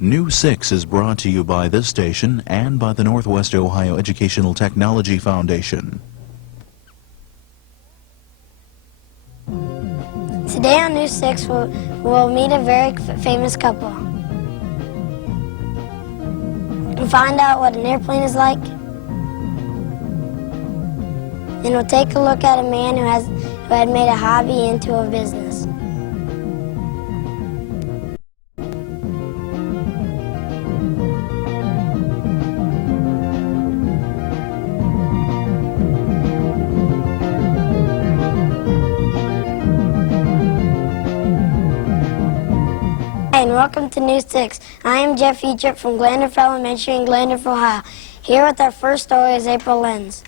New 6 is brought to you by this station and by the Northwest Ohio Educational Technology Foundation. Today on New 6, we'll meet a very famous couple and find out what an airplane is like. And we'll take a look at a man who had made a hobby into a business. Hi, and welcome to New 6. I am Jeff Eatrick from Glandorf Elementary in Glandorf, Ohio. Here with our first story is April Lenz.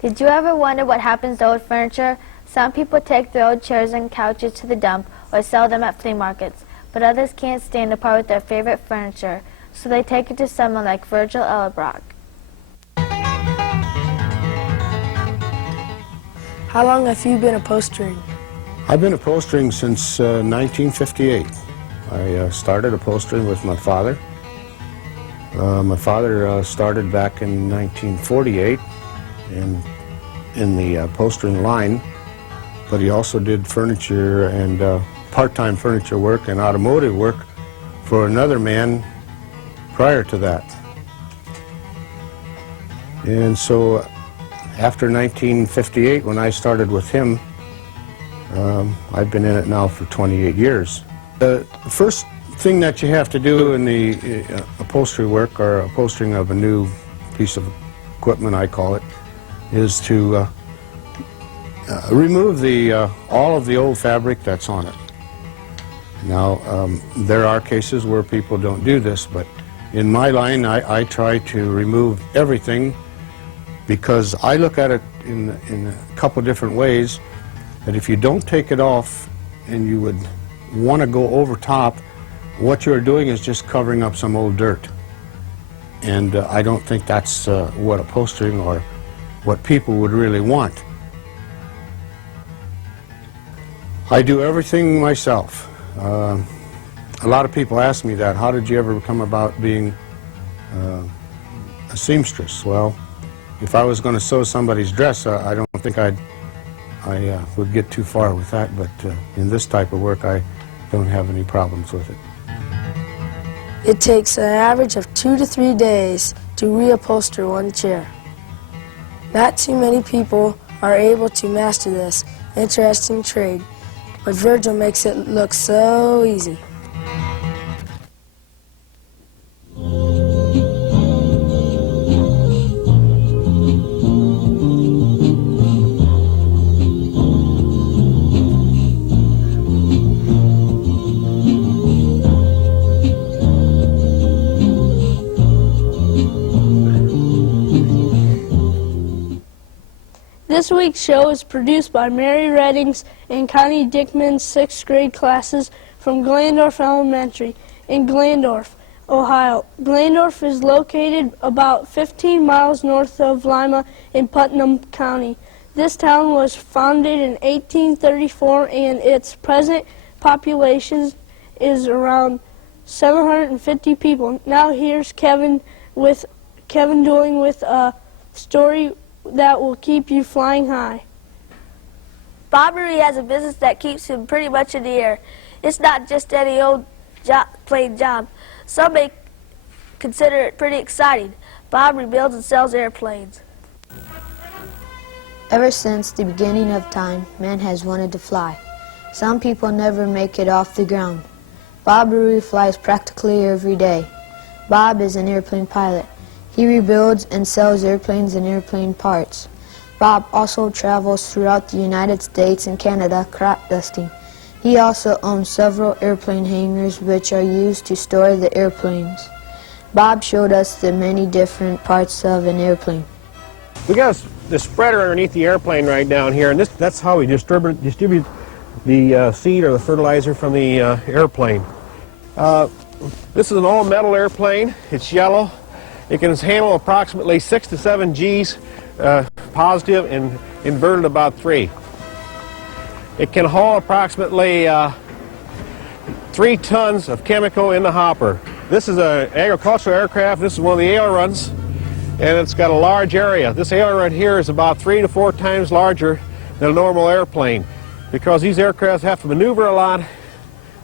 Did you ever wonder what happens to old furniture? Some people take their old chairs and couches to the dump or sell them at flea markets, but others can't stand to part with their favorite furniture, so they take it to someone like Virgil Ellebrock. How long have you been upholstering? I've been upholstering since 1958. I started upholstering with my father. My father started back in 1948 in the upholstering line, but he also did furniture and part-time furniture work and automotive work for another man prior to that. And so after 1958, when I started with him, I've been in it now for 28 years. The first thing that you have to do in the upholstery work, or upholstering of a new piece of equipment, I call it, is to remove all of the old fabric that's on it. Now, there are cases where people don't do this, but in my line, I try to remove everything, because I look at it in a couple different ways, that if you don't take it off and you would want to go over top, what you're doing is just covering up some old dirt. And I don't think that's what upholstering or what people would really want. I do everything myself. A lot of people ask me that. How did you ever come about being a seamstress? Well, if I was going to sew somebody's dress, I don't think I would get too far with that, but in this type of work, I don't have any problems with it. It takes an average of 2 to 3 days to reupholster one chair. Not too many people are able to master this interesting trade, but Virgil makes it look so easy. This week's show is produced by Mary Reddings and Connie Dickman's 6th grade classes from Glandorf Elementary in Glandorf, Ohio. Glandorf is located about 15 miles north of Lima in Putnam County. This town was founded in 1834 and its present population is around 750 people. Now here's Kevin Dooling with a story that will keep you flying high. Bob Rudy has a business that keeps him pretty much in the air. It's not just any old plain job. Some may consider it pretty exciting. Bob rebuilds and sells airplanes. Ever since the beginning of time, man has wanted to fly. Some people never make it off the ground. Bob Rudy flies practically every day. Bob is an airplane pilot. He rebuilds and sells airplanes and airplane parts. Bob also travels throughout the United States and Canada crop dusting. He also owns several airplane hangars which are used to store the airplanes. Bob showed us the many different parts of an airplane. We got the spreader underneath the airplane right down here, and that's how we distribute the seed or the fertilizer from the airplane. This is an all-metal airplane. It's yellow. It can handle approximately 6 to 7 Gs positive and inverted about 3. It can haul approximately 3 tons of chemical in the hopper. This is an agricultural aircraft. This is one of the ailerons, and it's got a large area. This aileron here is about 3 to 4 times larger than a normal airplane. Because these aircraft have to maneuver a lot,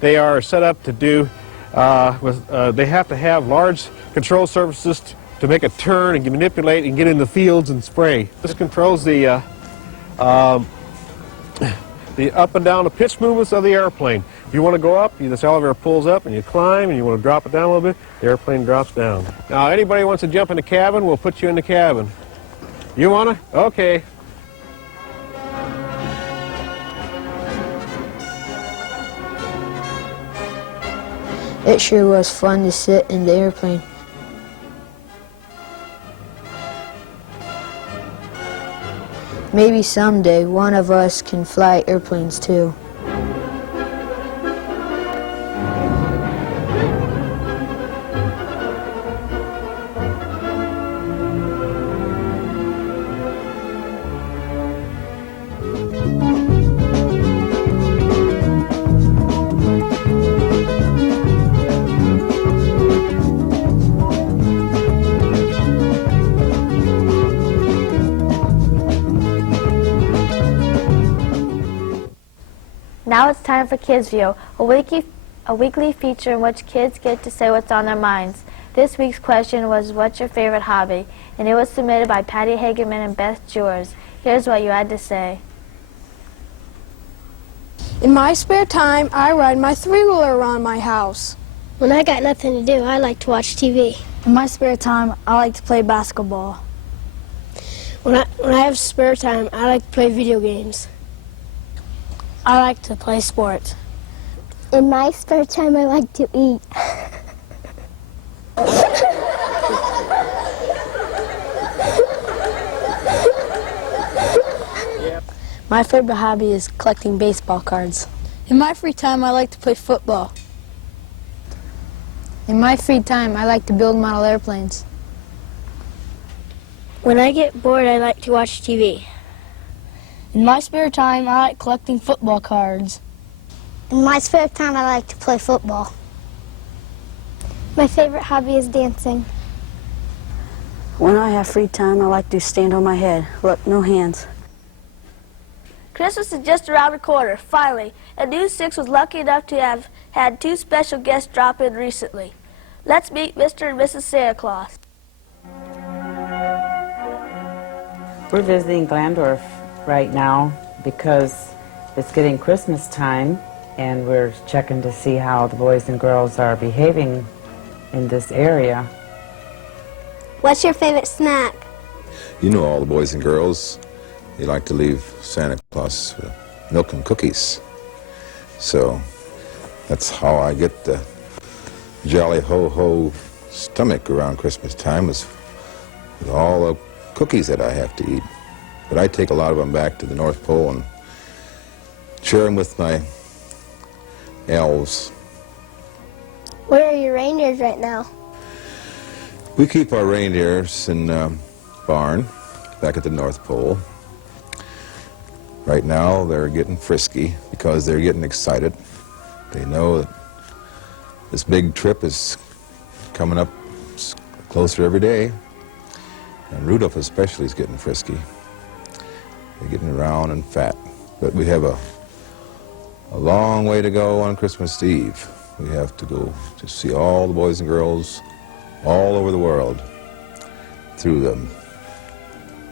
they are set up to do, they have to have large control surfaces to make a turn and manipulate and get in the fields and spray. This controls the up and down, the pitch movements of the airplane. If you want to go up, this elevator pulls up and you climb, and you want to drop it down a little bit, the airplane drops down. Now, anybody wants to jump in the cabin, we'll put you in the cabin. You want to? Okay. It sure was fun to sit in the airplane. Maybe someday one of us can fly airplanes too. Now it's time for Kids View, a weekly feature in which kids get to say what's on their minds. This week's question was, what's your favorite hobby? And it was submitted by Patty Hageman and Beth Jewers. Here's what you had to say. In my spare time, I ride my 3-wheeler around my house. When I got nothing to do, I like to watch TV. In my spare time, I like to play basketball. When I have spare time, I like to play video games. I like to play sports. In my spare time, I like to eat. My favorite hobby is collecting baseball cards. In my free time, I like to play football. In my free time, I like to build model airplanes. When I get bored, I like to watch TV. In my spare time, I like collecting football cards. In my spare time, I like to play football. My favorite hobby is dancing. When I have free time, I like to stand on my head. Look, no hands. Christmas is just around the corner, finally, and News 6 was lucky enough to have had 2 special guests drop in recently. Let's meet Mr. and Mrs. Santa Claus. We're visiting Glandorf right now because it's getting Christmas time, and we're checking to see how the boys and girls are behaving in this area. What's your favorite snack? You know all the boys and girls, they like to leave Santa Claus milk and cookies. So that's how I get the jolly ho-ho stomach around Christmas time, is with all the cookies that I have to eat. But I take a lot of them back to the North Pole and share them with my elves. Where are your reindeers right now? We keep our reindeers in barn back at the North Pole. Right now they're getting frisky because they're getting excited. They know that this big trip is coming up closer every day. And Rudolph especially is getting frisky. They're getting round and fat. But we have a long way to go on Christmas Eve. We have to go to see all the boys and girls all over the world through the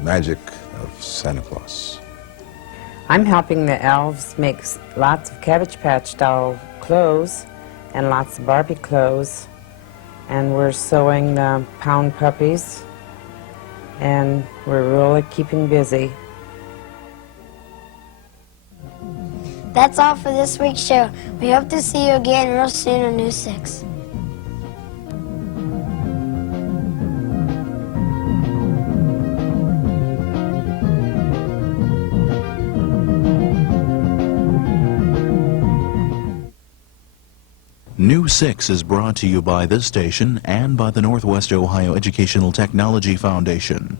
magic of Santa Claus. I'm helping the elves make lots of Cabbage Patch doll clothes and lots of Barbie clothes. And we're sewing the pound puppies, and we're really keeping busy. That's all for this week's show. We hope to see you again real soon on News 6. News 6 is brought to you by this station and by the Northwest Ohio Educational Technology Foundation.